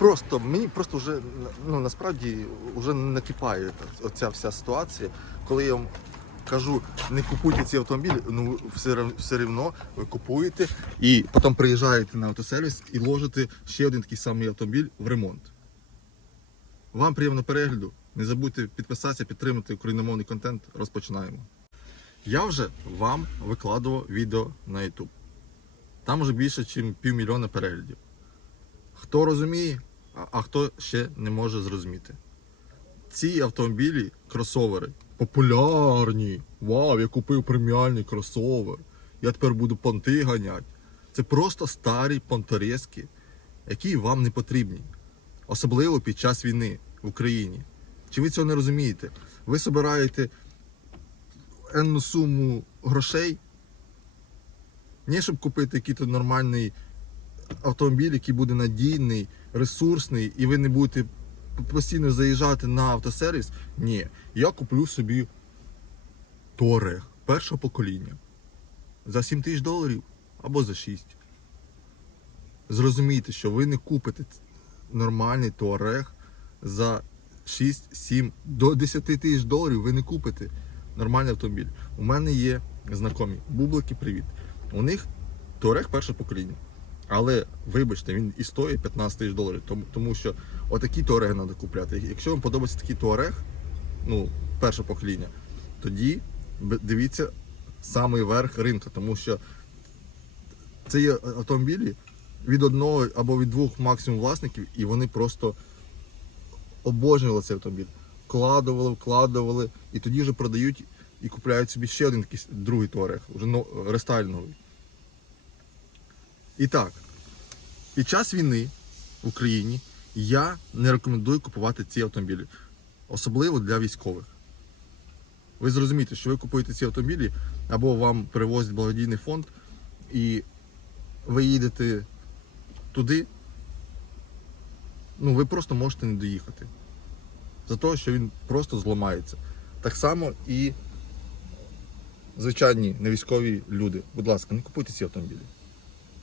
просто мені просто вже ну насправді вже накипає оця вся ситуація, коли я кажу, не купуйте ці автомобілі, ну все все рівно ви купуєте і потім приїжджаєте на автосервіс і ложите ще один такий самий автомобіль в ремонт. Вам приємно перегляду. Не забудьте підписатися, підтримати україномовний контент. Розпочинаємо. Я вже вам викладував відео на YouTube. Там вже більше, ніж півмільйона переглядів. Хто розуміє, а, а хто ще не може зрозуміти? Ці автомобілі, кросовери, популярні. Вау, я купив преміальний кросовер. Я тепер буду понти ганяти. Це просто старі понторезки, які вам не потрібні. Особливо під час війни в Україні. Чи ви цього не розумієте? Ви збираєте енну суму грошей, не щоб купити якийсь нормальний автомобіль, який буде надійний, ресурсний, і ви не будете постійно заїжджати на автосервіс. Ні, я куплю собі Торе першого покоління за 7 тисяч доларів або за 6. Зрозумійте, що ви не купите нормальний туарег за 6, 7 до 10 тисяч доларів ви не купите нормальний автомобіль. У мене є знакомі бублики, привіт. У них туарег перше покоління. Але вибачте, він і стоїть 15 тисяч доларів. Тому тому що отакий туарег треба купляти. Якщо вам подобається такий туарег, ну, перше покоління, тоді дивіться самий верх ринку, тому що це є е, автомобілі від одного або від двох максимум власників, і вони просто обожнювали цей автомобіль. Вкладували, вкладували, і тоді вже продають і купляють собі ще один такий другий туарег, вже рестайльновий. І так, під час війни в Україні я не рекомендую купувати ці автомобілі, особливо для військових. Ви зрозумієте, що ви купуєте ці автомобілі, або вам привозять благодійний фонд, і ви їдете туди, ну ви просто можете не доїхати. За те, що він просто зламається. Так само і звичайні невійськові люди. Будь ласка, не купуйте ці автомобілі.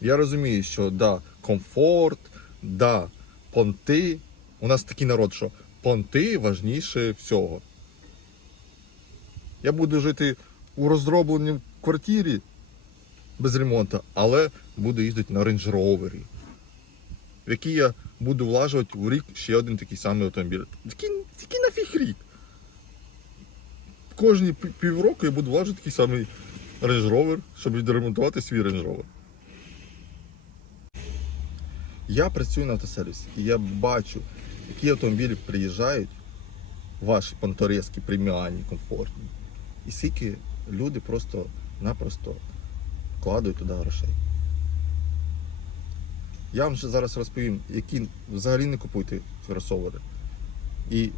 Я розумію, що да, комфорт, да, понти. У нас такий народ, що понти важніше всього. Я буду жити у розробленій квартирі без ремонту, але буду їздити на рейндж ровері, в який я буду влажувати у рік ще один такий самий автомобіль. Такий, такий нафіг рік. Кожні півроку я буду влажувати такий самий рейндж ровер, щоб відремонтувати свій рейндж ровер. Я працюю на автосервісі і я бачу, які автомобілі приїжджають, ваші понторезки, преміальні, комфортні. І скільки люди просто-напросто вкладають туди грошей. Я вам зараз розповім, які взагалі не купуйте кросовери. І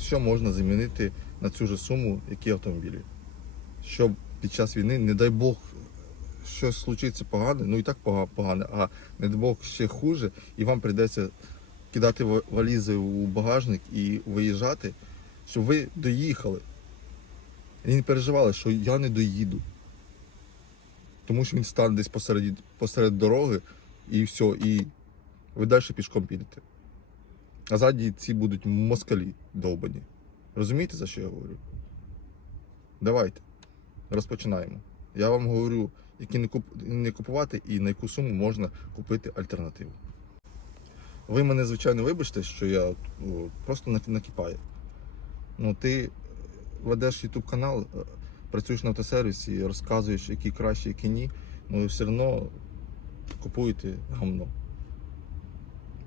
що можна замінити на цю ж суму, які автомобілі. Щоб під час війни, не дай Бог, щось случиться погане, ну і так погане, а не Бог ще хуже, і вам прийдеться кидати валізи у багажник і виїжджати, щоб ви доїхали. І не переживали, що я не доїду. Тому що він стане десь посеред, посеред дороги і все, і ви далі пішком підете. А ззаді ці будуть москалі довбані. Розумієте, за що я говорю? Давайте розпочинаємо. Я вам говорю, які не купувати і на яку суму можна купити альтернативу. Ви мене, звичайно, вибачте, що я просто накипаю. Ну, Ти ведеш YouTube канал, е, працюєш на автосервісі, розказуєш, які кращі, які ні. але ну, і все одно купуєте гамно.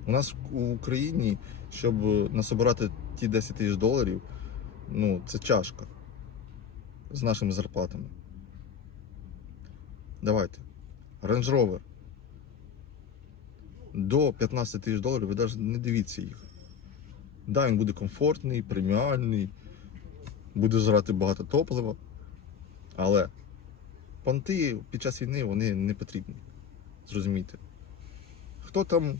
У нас в Україні, щоб насобирати ті 10 тисяч доларів, ну, це чашка з нашими зарплатами. Давайте. Range Rover. До 15 тисяч доларів ви навіть не дивіться їх. Да, він буде комфортний, преміальний, буде зрати багато топлива. Але понти під час війни вони не потрібні. Зрозумійте. Хто там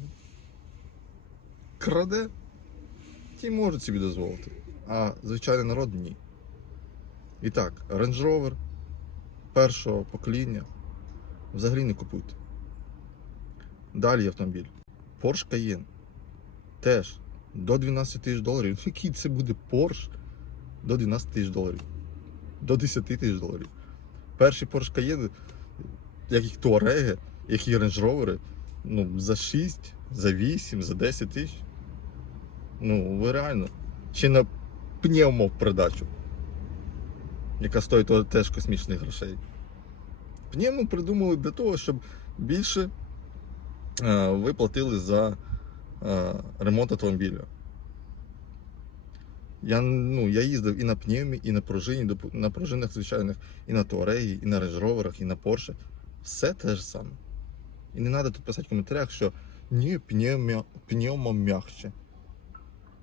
краде, ті можуть собі дозволити. А звичайний народ ні. І так, Range Rover першого покоління взагалі не купуйте. Далі автомобіль. Porsche Cayenne. Теж до 12 тисяч доларів. Який це буде Porsche до 12 тисяч доларів? До 10 тисяч доларів. Перший Porsche Cayenne, як їх Туареги, як і Range Rover, ну, за 6, за 8, за 10 тисяч. Ну, ви реально. Чи на пневмо продачу, яка стоїть теж космічних грошей. ПНєму ну, придумали для того, щоб більше е, ви платили за е, ремонт автомобіля. Я ну, я їздив і на пневмі, і на пружині, на пружинах звичайних, і на Туарегі, і на рейндж-роверах, і на Порше. Все те ж саме. І не треба тут писати в коментарях, що ні, пневма, пневма м'якше.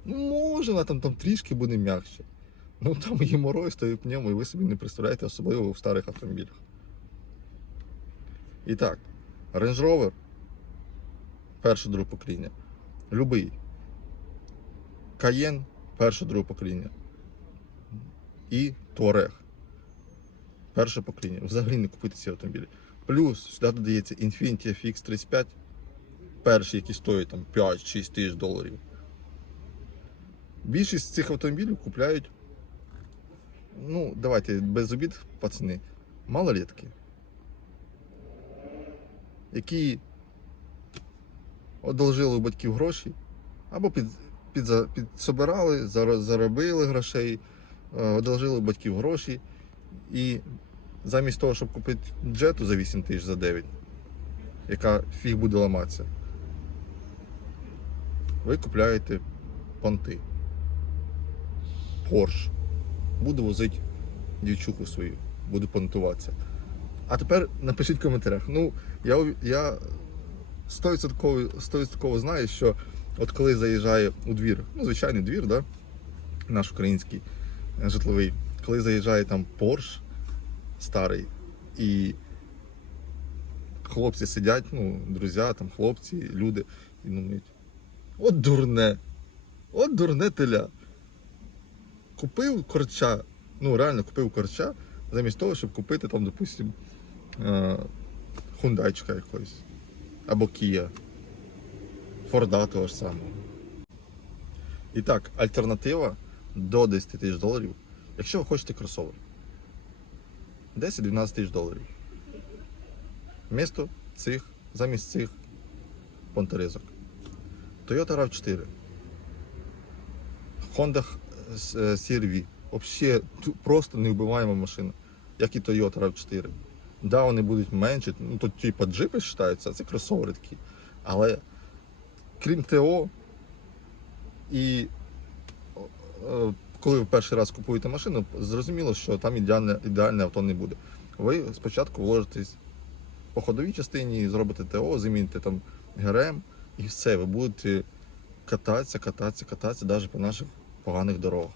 Ну, може, вона там, там трішки буде м'якше. Ну там є мороз, то і пневма, і ви собі не представляєте, особливо в старих автомобілях. І так, Range Rover, перше друге покоління. Любий. Каєн, перше друге покоління. І Туарег. Перше покоління. Взагалі не купити ці автомобілі. Плюс сюди додається Infiniti fx 35 перший, який стоїть там 5-6 тисяч доларів. Більшість з цих автомобілів купляють. Ну, давайте без обід, пацани, малолетки які одолжили у батьків гроші, або під, під, підсобирали, заробили грошей, е, одолжили у батьків гроші. І замість того, щоб купити джету за 8 тисяч за 9, яка фіг буде ламатися, ви купляєте понти. Порш. Буду возити дівчуху свою, буду понтуватися. А тепер напишіть в коментарях. Ну, я я 100%, 100 знаю, що от коли заїжджає у двір, ну, звичайний двір, да? наш український е, житловий, коли заїжджає там Порш старий і хлопці сидять, ну, друзі, там хлопці, люди, і думають, от дурне, от дурне теля. Купив корча, ну реально купив корча, замість того, щоб купити там, допустим хундайчика якогось. Або Kia. Форда того ж самого. І так, альтернатива до 10 тисяч доларів, якщо ви хочете кросовер. 10-12 тисяч доларів. Місто цих, замість цих понтеризок. Toyota rav 4 Honda cr е, Взагалі просто невбиваєма машина, як і Toyota rav 4 Да, вони будуть менші, ну тут типу джипи вважаються, це кросовери такі. Але крім ТО, і е, коли ви перший раз купуєте машину, зрозуміло, що там ідеальне, ідеальне авто не буде. Ви спочатку вложитесь по ходовій частині, зробите ТО, заміните там ГРМ і все, ви будете кататися, кататися, кататися навіть по наших поганих дорогах.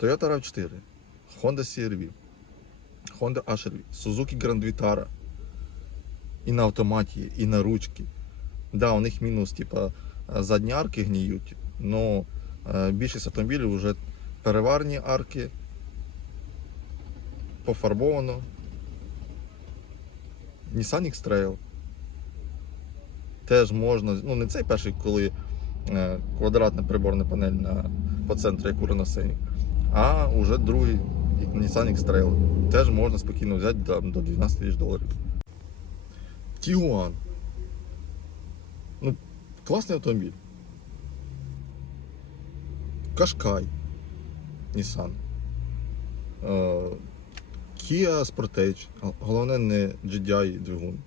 Toyota rav 4 Honda CRV. Honda Ашер, Suzuki Grand Vitara. І на автоматі, і на ручки. Да, у них мінус, типа, е, задні арки гніють, але більшість автомобілів вже переварні арки. Пофарбовано. Nissan X-Trail. Теж можна, ну не цей перший, коли е, квадратна приборна панель на, по центру, як у Реносені, а вже другий. Nissan X-Trail. Теж можна спокійно взяти там, до 12 тисяч доларів. Тігуан. Ну, Класний автомобіль. Кашкай. Nissan. Е, Kia Sportage. Головне не GDI двигун.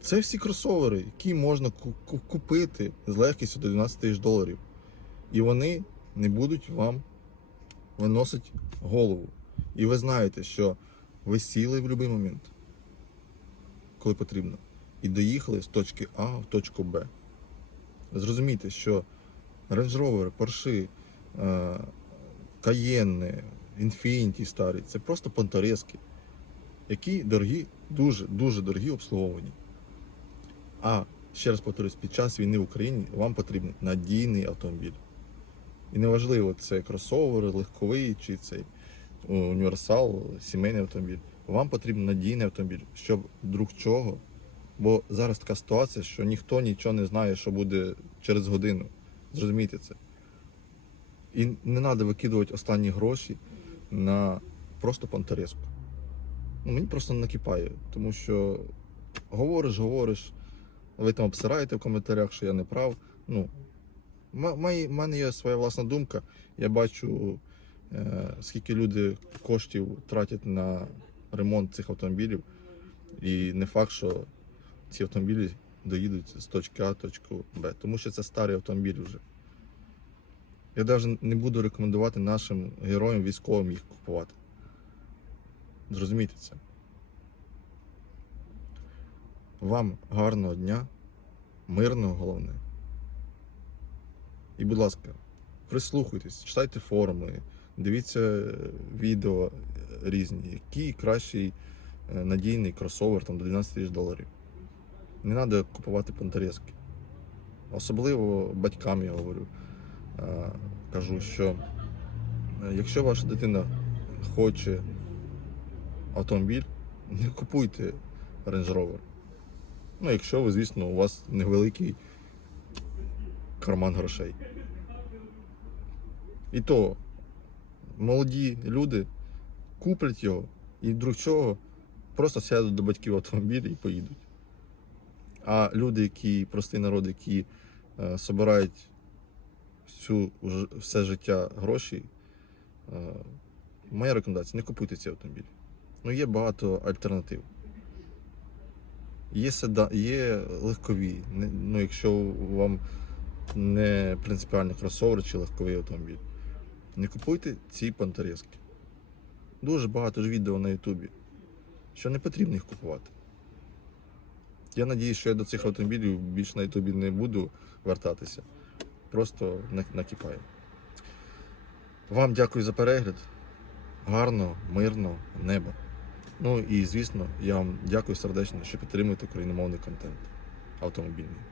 Це всі кросовери, які можна купити з легкістю до 12 тисяч доларів. І вони не будуть вам виносить голову. І ви знаєте, що ви сіли в будь-який момент, коли потрібно, і доїхали з точки А в точку Б. Зрозумійте, що Range Rover, Porsche, е, Cayenne, Infiniti старі це просто понторезки, які дорогі, дуже-дуже дорогі обслуговані. А ще раз повторюсь, під час війни в Україні вам потрібен надійний автомобіль. І неважливо, це кросовер, легковий чи цей універсал, сімейний автомобіль. Вам потрібен надійний автомобіль, щоб друг чого. Бо зараз така ситуація, що ніхто нічого не знає, що буде через годину. Зрозумійте це. І не треба викидувати останні гроші на просто пантереску. Ну, Мені просто накипає, тому що говориш, говориш, ви там обсираєте в коментарях, що я не прав. Ну, в мене є своя власна думка. Я бачу, е, скільки люди коштів тратять на ремонт цих автомобілів. І не факт, що ці автомобілі доїдуть з точки А в точку Б, тому що це старий автомобіль вже. Я навіть не буду рекомендувати нашим героям військовим їх купувати. Зрозумійте це. Вам гарного дня, мирного головне. І, будь ласка, прислухайтесь, читайте форуми, дивіться е, відео е, різні, який кращий е, надійний кросовер там, до 12 тисяч доларів. Не треба купувати понторезки. Особливо батькам я говорю, кажу, що якщо ваша дитина хоче автомобіль, не купуйте Range Rover. Ну, якщо ви, звісно, у вас невеликий карман грошей. І то молоді люди куплять його і вдруг чого просто сядуть до батьків автомобіль і поїдуть. А люди, які простий народ, які е, собирають всю, все життя гроші, е, моя рекомендація не купуйте цей автомобіль. Ну, є багато альтернатив. Є седа, є легкові. Ну, Якщо вам не принципіальний кросовер чи легковий автомобіль. Не купуйте ці пантерезки. Дуже багато ж відео на Ютубі, що не потрібно їх купувати. Я надіюсь, що я до цих автомобілів більше на Ютубі не буду вертатися. Просто накіпаю. Вам дякую за перегляд. Гарного, мирного неба. Ну і звісно, я вам дякую сердечно, що підтримуєте україномовний контент автомобільний.